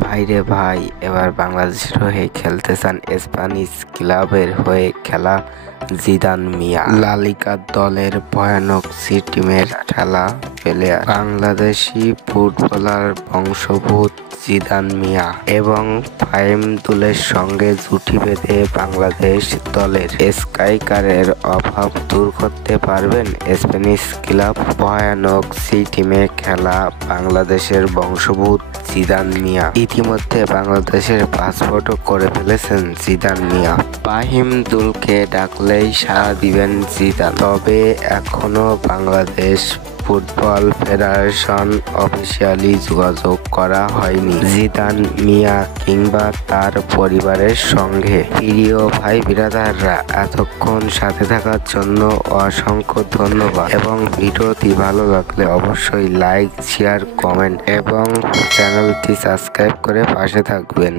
ভাইরে ভাই, এবার বাংলাদেশের হয়ে খেলতে চান স্প্যানিশ ক্লাবের হয়ে খেলা জিদান মিয়া। লা লিগা দলের ভয়ানক সি টিমের খেলা প্লেয়ার বাংলাদেশি ফুটবলার বংশোদ্ভূত জিদান মিয়া এবং ফাহিম দুলের সঙ্গে জুটি বেঁধে বাংলাদেশ দলের স্ট্রাইকারের অভাব দূর করতে পারবেন স্প্যানিশ ক্লাব। ভয়ানক সি টিমে খেলা বাংলাদেশের বংশোদ্ভূত জিদান মিয়া ইতিমধ্যে বাংলাদেশের পাসপোর্টও করে ফেলেছেন জিদান মিয়া। ফাহিম দুলকে ডাকলেই সাড়া দিবেন জিদান, তবে এখনো বাংলাদেশ ফুটবল ফেডারেশন অফিসিয়ালি যোগাযোগ করা হয়নি জিদান মিয়া কিংবা তার পরিবারের সঙ্গে। প্রিয় ভাই বিরাদাররা, এতক্ষণ সাথে থাকার জন্য অসংখ্য ধন্যবাদ এবং ভিডিওটি ভালো লাগলে অবশ্যই লাইক, শেয়ার, কমেন্ট এবং চ্যানেলটি সাবস্ক্রাইব করে পাশে থাকবেন।